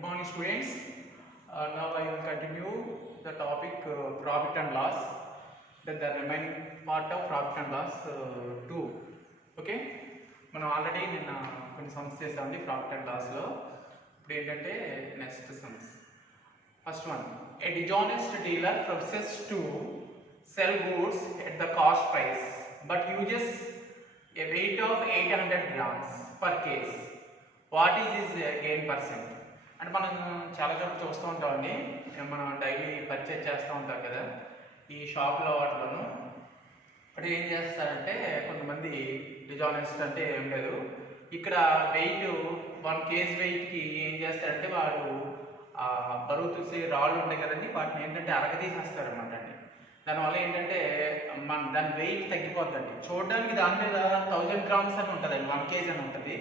Good morning, students. Now I will continue the topic profit and loss. Then the remaining part of profit and loss 2. Okay. మనం already నిన్న కొన్ని sums చేసామండి profit and లాస్లో. ఇప్పుడు ఏంటంటే next sums. First one, A dishonest dealer process to cell goods at the cost price but uses A weight of 800 grams per case. What is his gain percent? అంటే మనం చాలా చోట్ల చూస్తూ ఉంటామండి, మనం డైలీ పర్చేజ్ చేస్తూ ఉంటాం కదా ఈ షాప్లో వాటిలోను. ఇప్పుడు ఏం చేస్తారంటే కొంతమంది డిజానెస్ట్ అంటే ఏం లేదు, ఇక్కడ వెయిట్ 1 kg వెయిట్కి ఏం చేస్తారంటే వాడు బరువు చూసి రాళ్ళు ఉంటాయి కదండి, వాటిని ఏంటంటే అరగదీసేస్తారన్నమాట అండి. దానివల్ల ఏంటంటే దాని వెయిట్ తగ్గిపోద్దండి. చూడడానికి దాని మీద 1000 grams అని ఉంటుందండి, 1 kg అని ఉంటుంది.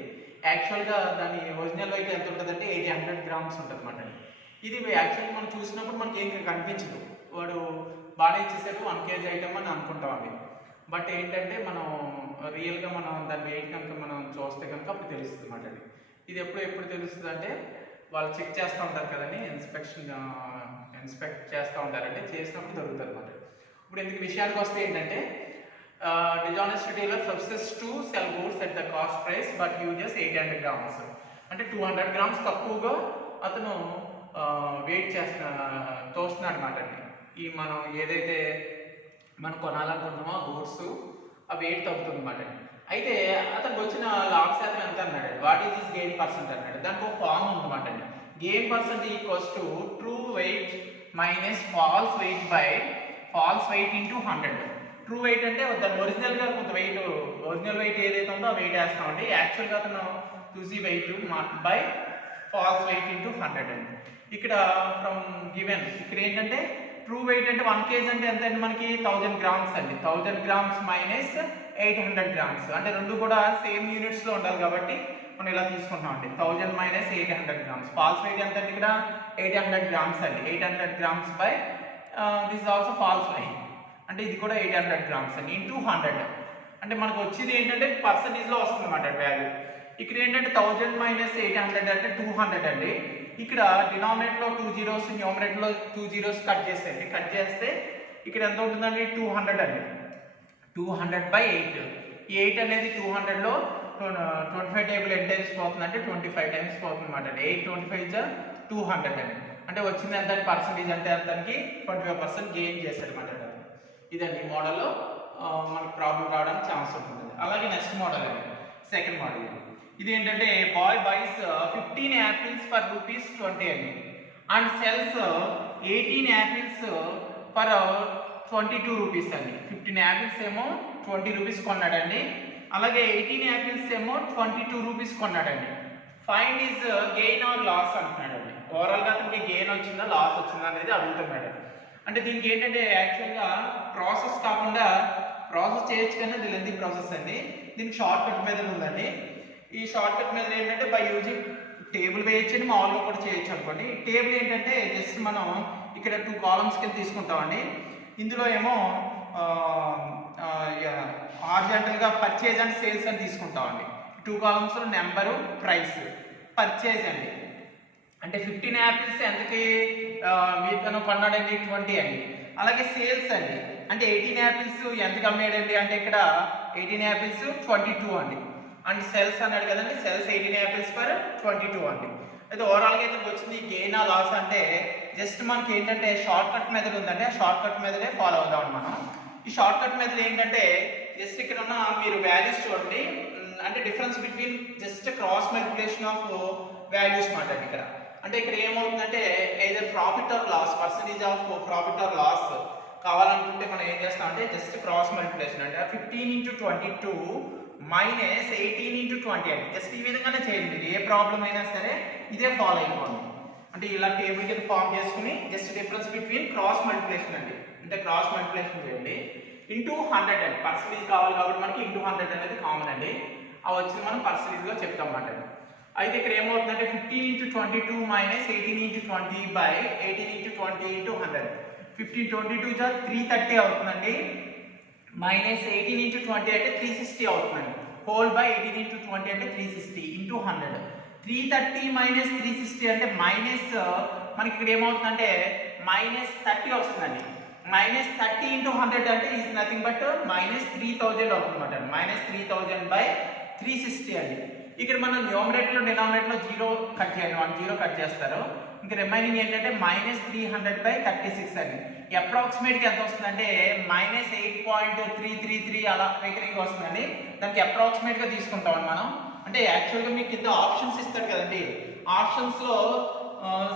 యాక్చువల్గా దాని ఒరిజినల్ వెయిట్ ఎంత ఉంటుందంటే 800 grams ఉంటుంది అన్నమాట. ఇది యాక్చువల్గా మనం చూసినప్పుడు మనకి ఏం కనిపించదు, వాడు బాగానే ఇచ్చేసాడు 1 kg ఐటమ్ అని అనుకుంటామండి. బట్ ఏంటంటే మనం రియల్గా మనం దాని వెయిట్ కనుక మనం చూస్తే కనుక అప్పుడు తెలుస్తుంది అన్నమాట. ఇది ఎప్పుడు తెలుస్తుంది అంటే వాళ్ళు చెక్ చేస్తూ ఉంటారు కదండి, ఇన్స్పెక్ట్ చేస్తూ ఉంటారంటే చేసినప్పుడు దొరుకుతుంది అన్నమాట. ఇప్పుడు ఇందుకు విషయానికి వస్తే ఏంటంటే dishonest dealer process to cell goods at the cost price but uses 800 grams. అంటే 200 grams తక్కువగా అతను వెయిట్ తోస్తున్నాడు అనమాట అండి. ఈ మనం ఏదైతే మనం కొనాలనుకుంటున్నామో ఆ గూడ్స్ ఆ వెయిట్ తగ్గుతుంది అనమాట. అయితే అతనికి వచ్చిన లాభ శాతం ఎంత అన్నాడు, what is his gain percent అన్నాడు. దానికి ఒక ఫార్మ్ ఉందన్నమాట అండి. Gain percent equals to true weight minus false weight by false weight into 100. True weight అంటే దాని ఒరిజినల్గా కొంత వెయిట్, ఒరిజినల్ వెయిట్ ఏదైతే ఉందో ఆ వెయిట్ వేస్తామండి. యాక్చువల్గా అతను చూసి weight by false weight into 100 అండి. ఇక్కడ ఫ్రమ్ గివెన్ ఇక్కడ ఏంటంటే ట్రూ వెయిట్ అంటే 1 kg అంటే ఎంత అండి మనకి 1000 grams అండి. 1000 grams మైనస్ 800 grams అంటే రెండు కూడా సేమ్ యూనిట్స్లో ఉండాలి కాబట్టి మనం ఇలా తీసుకుంటాం అండి. 1000 మైనస్ 800 grams. ఫాల్స్ వెయిట్ ఎంత అండి ఇక్కడ 800 grams అండి. 800 grams by this also false weight అంటే ఇది కూడా 800 grams అండి ఇంటూ 100. అంటే మనకు వచ్చేది ఏంటంటే పర్సంటేజ్లో వస్తుంది అన్నమాట వాల్యూ. ఇక్కడ ఏంటంటే 1000 మైనస్ 800 అంటే 200 అండి. ఇక్కడ డినామినేటర్లో 2 zeros, న్యూమరేటర్లో 2 zeros కట్ చేసేయండి. కట్ చేస్తే ఇక్కడ ఎంత ఉంటుందండి 200 అండి. 200 బై 8. ఈ 8 అనేది 200లో 25 టేబుల్ ఎన్ని టైమ్స్ పోతుంది అంటే 25 టైమ్స్ పోతుంది అనమాట. 8 25 200 అండి. అంటే వచ్చింది ఎంత పర్సంటేజ్ అంటే అతనికి 25% గెయిన్ చేశాడు అనమాట. ఇదండి మోడల్లో మనకి ప్రాబ్లం రావడానికి ఛాన్స్ ఉంటుంది. అలాగే నెక్స్ట్ మోడల్ అండి, సెకండ్ మోడల్. ఇది ఏంటంటే బాయ్ బైస్ 15 apples ఫర్ ₹20 అండి and cells 18 apples for 22 rupees అండి. 15 apples ఏమో 20 rupees కొన్నాడండి, అలాగే 18 apples ఏమో 22 rupees కొన్నాడండి. Find is gain or loss అంటున్నాడండి. ఓవరాల్గా అతనికి గెయిన్ వచ్చిందా లాస్ వచ్చిందా అనేది అడుగుతున్నాడు. అంటే దీనికి ఏంటంటే యాక్చువల్గా ప్రాసెస్ కాకుండా ప్రాసెస్ చేయొచ్చు కానీ ఇది లెంతీ ప్రాసెస్ అండి. దీనికి షార్ట్ కట్ మెథడ్ ఉందండి. ఈ షార్ట్ కట్ మెథడ్ ఏంటంటే బై యూజింగ్ టేబుల్ వేయచ్చండి, మామూలుగా కూడా చేయొచ్చు అనుకోండి. టేబుల్ ఏంటంటే జస్ట్ మనం ఇక్కడ 2 columns కింద తీసుకుంటామండి. ఇందులో ఏమో హారిజాంటల్గా పర్చేజ్ అండ్ సేల్స్ అని తీసుకుంటామండి. 2 columnsలో నెంబరు ప్రైస్ పర్చేజ్ అండి. అంటే 15 apples ఎంతకి వీతను కొన్నాడండి 20 అండి. అలాగే సేల్స్ అండి అంటే 18 apples ఎంతకి అమ్మేయడండి అంటే ఇక్కడ 18 apples 22 అండి. అండ్ సెల్స్ అన్నాడు కదండి, సెల్స్ 18 apples ఫర్ 22 అండి. అయితే ఓవరాల్గా అయితే వచ్చింది గెయిన్ ఆ లాస్ అంటే జస్ట్ మనకి ఏంటంటే షార్ట్ కట్ మెథడ్ ఉందండి. ఆ షార్ట్ కట్ మెథడే ఫాలో అవుదాం మనం. ఈ షార్ట్ కట్ మెథడ్ ఏంటంటే జస్ట్ ఇక్కడ ఉన్న మీరు వాల్యూస్ చూడండి, అంటే difference between just cross multiplication of values మాట ఇక్కడ. అంటే ఇక్కడ ఏమవుతుందంటే either profit or loss, percentage of profit or loss కావాలనుకుంటే మనం ఏం చేస్తామంటే జస్ట్ క్రాస్ మల్టిప్లికేషన్ అంటే 15 into 22 మైనస్ 18 into 20 అండి. జస్ట్ ఈ విధంగానే చేయండి, ఏ ప్రాబ్లం అయినా సరే ఇదే ఫాలో అయిపోండి. అంటే ఇలా టేబుల్ కింద ఫామ్ చేసుకుని just difference between cross multiplication అండి, అంటే క్రాస్ మల్టిప్లికేషన్ చేయండి ఇంటూ 100 అండి. పర్సంటేజ్ కావాలి కాబట్టి మనకి ఇంటూ 100 అనేది కామన్ అండి. అవి వచ్చింది మనం పర్సంటేజ్లో చెప్తాం అన్నమాట. అయితే ఇక్కడ ఏమవుతుందంటే 15 into 22 minus 18 into 20 by 18 into 20 into 100. 15 22 330 అవుతుందండి, మైనస్ 18 into 20 అంటే 360 అవుతుందండి. హోల్ బై 18 into 20 అంటే 360 into 100. 330 మైనస్ 360 అంటే మైనస్ మనకి ఇక్కడ ఏమవుతుందంటే మైనస్ 30 వస్తుందండి. మైనస్ 30 ఇంటూ 100 అంటే ఈజ్ నథింగ్ బట్ మైనస్ 3000 అవుతుందన్నమాట. మైనస్ 3000 బై 360 అండి. ఇక్కడ మనం న్యూమరేటర్లో డినామినేటర్లో 0 కట్ చేయండి, 1 0 కట్ చేస్తారు. ఇంకా రిమైనింగ్ ఏంటంటే మైనస్ 300 బై 36 అండి. అప్రాక్సిమేట్గా ఎంత వస్తుందంటే మైనస్ 8.333 అలా రేకరింగ్ వస్తుందండి. దానికి అప్రాక్సిమేట్గా తీసుకుంటాం మనం. అంటే యాక్చువల్గా మీకు ఇంత ఆప్షన్స్ ఇస్తాడు కదండి, ఆప్షన్స్లో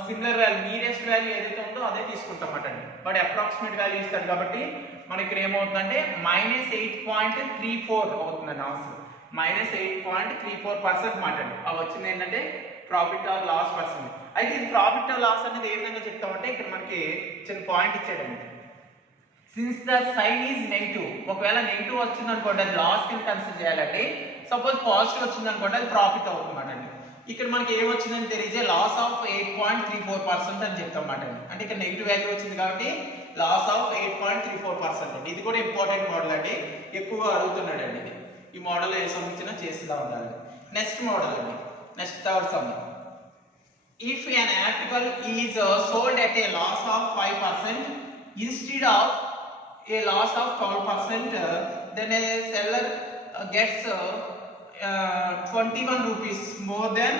సిమిలర్ వాల్యూ నియరెస్ట్ వాల్యూ ఏదైతే ఉందో అదే తీసుకుంటాం అన్నమాట అండి. బట్ అప్రాక్సిమేట్ వాల్యూ ఇస్తాడు కాబట్టి మనకి ఇక్కడ ఏమవుతుందంటే మైనస్ 8.34 అవుతుందండి ఆన్సర్. మైనస్ 8.34% మాట అండి. అవి వచ్చింది ఏంటంటే ప్రాఫిట్ ఆర్ లాస్ పర్సెంట్. అయితే ఇది ప్రాఫిట్ ఆర్ లాస్ అనేది ఏ విధంగా చెప్తామంటే ఇక్కడ మనకి చిన్న పాయింట్ ఇచ్చాడండి. Since the sign is negative, ఒకవేళ నెగిటివ్ వచ్చింది అనుకోండి అది లాస్ కింద కన్సిడర్ చేయాలండి. సపోజ్ పాజిటివ్ వచ్చింది అనుకోండి అది ప్రాఫిట్ అవుతుందన్నమాట అండి. ఇక్కడ మనకి ఏమొచ్చిందంటే there is a loss of 8.34% అని చెప్తాం అన్నమాట అండి. అంటే ఇక్కడ నెగిటివ్ వాల్యూ వచ్చింది కాబట్టి లాస్ ఆఫ్ 8.34% అండి. ఇది కూడా ఇంపార్టెంట్ మోడల్ అండి, ఎక్కువగా అడుగుతున్నాడు అండి. ఇది ఈ మోడల్ ఏ సమ్ ఇచ్చినా చేస్తూ ఉండాలి. నెక్స్ట్ మోడల్ అండి, next third sum. If an article is sold at a loss of 5% instead of a loss of 12%, then a seller gets 21 rupees more than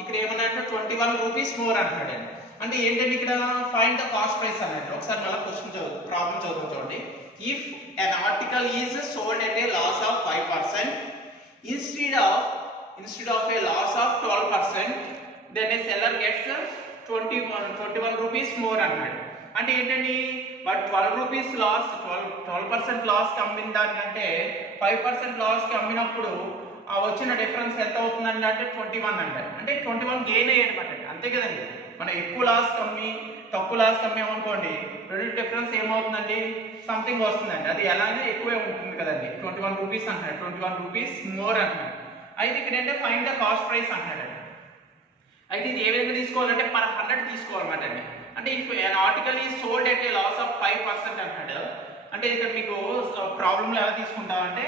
ఇక్కడ ఏమన్నాడు 21 రూపీస్ మోర్ అంటాడండి. అంటే ఏంటంటే ఇక్కడ ఫైండ్ ద కాస్ట్ ప్రైస్ అన్నట్టు. ఒకసారి మళ్ళీ question problem చదువుతాం చూడండి. If an article is sold at a loss of 5% instead of a loss of 12%, then a seller gets 21 rupees more అన్నాడు. అంటే ఏంటండి బట్ 12 రూపీస్ లాస్ 12% లాస్కి అమ్మిన దానికంటే 5% లాస్కి అమ్మినప్పుడు ఆ వచ్చిన డిఫరెన్స్ ఎంత అవుతుందండి అంటే 21 అంటారు. అంటే 21 గెయిన్ అయ్యాడనమాట. అంతే కదండి, మనం ఎక్కువ లాస్ కమ్మి తక్కువ లాస్ కమ్మామనుకోండి రెండు డిఫరెన్స్ ఏమవుతుందండి సంథింగ్ వస్తుందండి. అది ఎలాగే ఎక్కువే ఉంటుంది కదండి. 21 రూపీస్ అంటున్నాడు, 21 రూపీస్ మోర్ అంటున్నాడు. అయితే ఇక్కడ ఏంటంటే ఫైండ్ ద కాస్ట్ ప్రైస్ అంటున్నాడు. అయితే ఇది ఏ విధంగా తీసుకోవాలంటే పర్ 100 తీసుకోవాలన్నమాట అండి. అంటే if an article is sold at a loss of 5% అంటాడు. అంటే ఇక్కడ మీకు ప్రాబ్లంలో ఎలా తీసుకుంటామంటే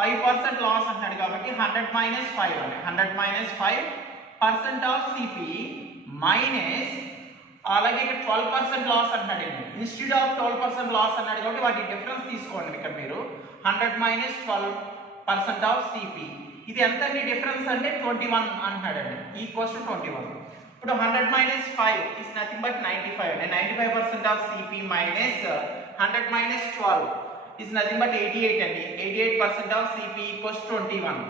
5% లాస్ అంటున్నాడు కాబట్టి 100 మైనస్ 5 అండి. 100 మైనస్ 5% ఆఫ్ సిపి మైనస్ అలాగే ఇక్కడ 12% లాస్ అంటున్నాడు అండి. ఇన్స్టెడ్ ఆఫ్ 12% లాస్ అన్నాడు కాబట్టి వాటి డిఫరెన్స్ తీసుకోండి ఇక్కడ మీరు. 100 మైనస్ 12% ఆఫ్ సిపి ఇది ఎంత అండి డిఫరెన్స్ అంటే 21 అంటున్నాడు అండి. Equals to 21. ఇప్పుడు 100 మైనస్ 5 ఇస్ నథింగ్ బట్ 95 అండి. 95% of CP minus 100 minus 12 is nothing but 88 అండి. 88% ఆఫ్ సిపి ఈక్వల్స్ 21.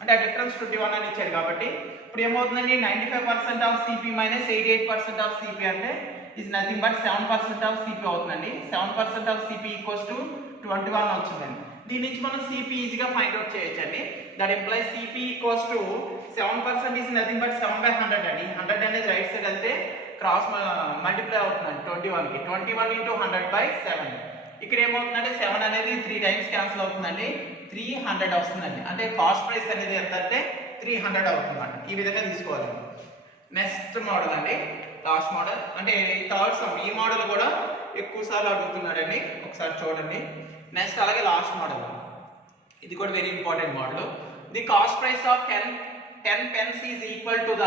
అంటే ఆ డిఫరెన్స్ 21 అని ఇచ్చాడు కాబట్టి ఇప్పుడు ఏమవుతుందండి 95% of CP minus 88% of CP అంటే is nothing but 7% of CP అవుతుందండి. 7% ఆఫ్ సిపి ఈక్వల్స్ టు 21 వచ్చిందండి. దీని నుంచి మనం సిపి ఈజీగా ఫైండ్ అవుట్ చేయొచ్చండి. That implies CP equals to 7% is nothing but 7/100 అండి. 100 అనేది రైట్ సైడ్ వెళ్తే క్రాస్ మల్టిప్లై అవుతుందండి 21కి. 21 ఇంటూ 100/7. ఇక్కడ ఏమవుతుందంటే 7 అనేది 3 టైమ్స్ క్యాన్సిల్ అవుతుందండి. 300 వస్తుందండి. అంటే కాస్ట్ ప్రైస్ అనేది ఎంత అంటే 300 అవుతుందండి. ఈ విధంగా తీసుకోవాలండి. నెక్స్ట్ మోడల్ అండి, లాస్ట్ మోడల్ అంటే థర్డ్ సమ్. ఈ మోడల్ కూడా ఎక్కువ సార్లు అడుగుతున్నాడండి, ఒకసారి చూడండి. నెక్స్ట్ అలాగే లాస్ట్ మోడల్, ఇది కూడా very important model. The cost price of 10 pence is equal to the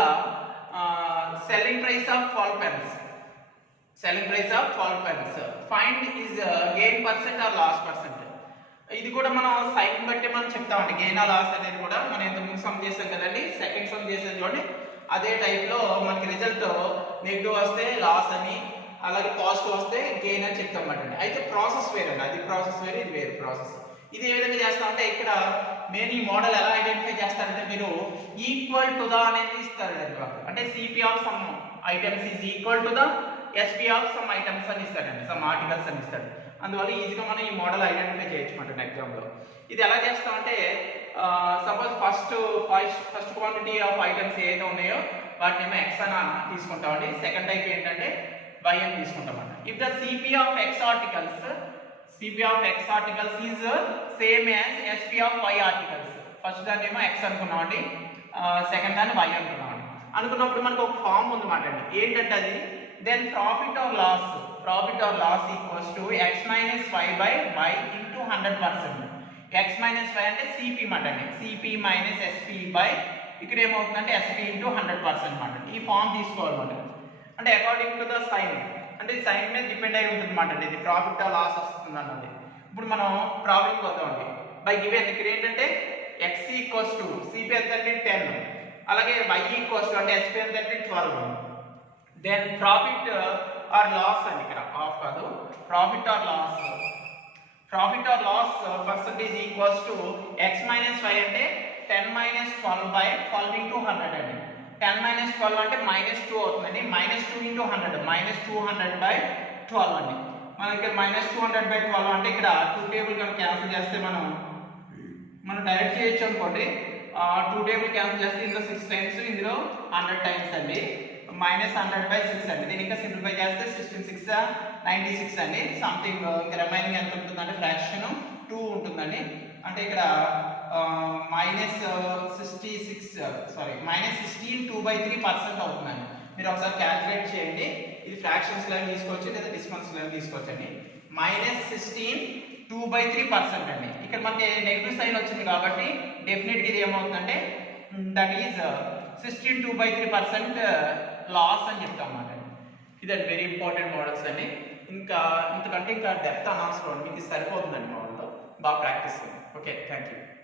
selling price of 12 pence. Selling price of 12 pence. Find is gain percent or loss percent. ఇది కూడా మనం సైన్ బట్టి మనం చెప్తామండి. Gain ఆ loss అనేది కూడా మనం ఇంతకుముందు సమ్ చేసాం కదండి, సెకండ్ సమ్ చేసాం చూడండి. అదే టైప్లో మనకి రిజల్ట్ నెగిటివ్ వస్తే లాస్ అని, అలాగే పాజిటివ్ వస్తే గెయిన్ అని చెప్తాం అన్నమాట. అయితే ప్రాసెస్ వేరండి, అది ప్రాసెస్ వేరు, ఇది వేరు ప్రాసెస్. ఇది ఏ విధంగా చేస్తామంటే ఇక్కడ మెయిన్ ఈ మోడల్ ఎలా ఐడెంటిఫై చేస్తారంటే మీరు ఈక్వల్ టు ద అనేది ఇస్తారండి. అంటే CP of some items is equal to the SP of some items అని ఇస్తాడండి, సమ్ ఆర్టికల్స్ అని ఇస్తాడు. అందువల్ల ఈజీగా మనం ఈ మోడల్ ఐడెంటిఫై చేయొచ్చు అన్నమాట ఎగ్జామ్లో. ఇది ఎలా చేస్తామంటే suppose first quantity of items ఏదైతే ఉన్నాయో వాటిని ఏమో ఎక్స్ అని తీసుకుంటామండి. సెకండ్ టైప్ ఏంటంటే y అని తీసుకుంటామండి. If the CP of X articles is same as SP of y articles. First దాన్ని ఏమో ఎక్స్ అనుకున్నామండి, సెకండ్ దాన్ని y అనుకున్నామండి. అనుకున్నప్పుడు మనకు ఒక ఫామ్ ఉందన్నమాట అండి. ఏంటంటే అది then profit or loss equals to x minus y by y into 100%. x minus y అంటే సిపి మాట అండి. సిపి మైనస్ ఎస్పి బై ఇక్కడ ఏమవుతుందంటే ఎస్పీ ఇంటూ 100% అనమాట. ఈ ఫామ్ తీసుకోవాలన్నమాట. అంటే అకార్డింగ్ టు ద సైన్, అంటే సైన్ మీద డిపెండ్ అయి ఉంటుంది అనమాట. ఇది ప్రాఫిట్ లాస్ వస్తుంది అన్నది. ఇప్పుడు మనం ప్రాబ్లం వద్దామండి. బై గివెన్ ఇక్కడ ఏంటంటే x ఈక్వల్స్ టు సిపి ఎంత అంటే 10, అలాగే y ఈక్వల్స్ టు అంటే ఎస్పీ ఎంత అంటే 12. దెన్ ప్రాఫిట్ ఆర్ లాస్ అండి, ఇక్కడ ఆఫ్ కాదు, profit or loss percentage equals to x minus 5 అంటే 10 మైనస్ 12 బై 12 ఇంటూ 100 అండి. 10 మైనస్ 12 అంటే -2 అవుతుందండి. -2 ఇంటూ 100 -200 బై 12 అండి. మన దగ్గర -200 బై 12 అంటే ఇక్కడ 2 టేబుల్ కనుక క్యాన్సిల్ చేస్తే మనం డైరెక్ట్ చేయొచ్చు అనుకోండి. 2 టేబుల్ క్యాన్సిల్ చేస్తే ఇందులో 6 టైమ్స్, ఇందులో 100 టైమ్స్ అండి. -100/6 అండి. దీన్ని ఇంకా సింప్లిఫై చేస్తే 16 6 96 అండి. సంథింగ్ ఇంకా రిమైనింగ్ ఎంత ఉంటుందంటే ఫ్రాక్షన్ 2 ఉంటుందండి. అంటే ఇక్కడ -16 2/3% అవుతుందండి. మీరు ఒకసారి క్యాలిక్యులేట్ చేయండి. ఇది ఫ్రాక్షన్స్ లెవెల్ తీసుకోవచ్చు లేదా డిస్మల్స్ లెవెల్ తీసుకోవచ్చు అండి. -16 2/3% అండి. ఇక్కడ మనకి నెగిటివ్ సైన్ వచ్చింది కాబట్టి డెఫినెట్గా ఇది ఏమవుతుందంటే దట్ ఈజ్ 16 2/3% లాస్ అని చెప్తాం అన్నమాట. ఇది వెరీ ఇంపార్టెంట్ మోడల్స్ అండి. ఇంకా ఇంతకంటే ఇంకా డెప్త్ అనవసరం, మీకు సరిపోతుందండి మోడల్తో. బాగా ప్రాక్టీస్ చేయండి. Okay, thank you.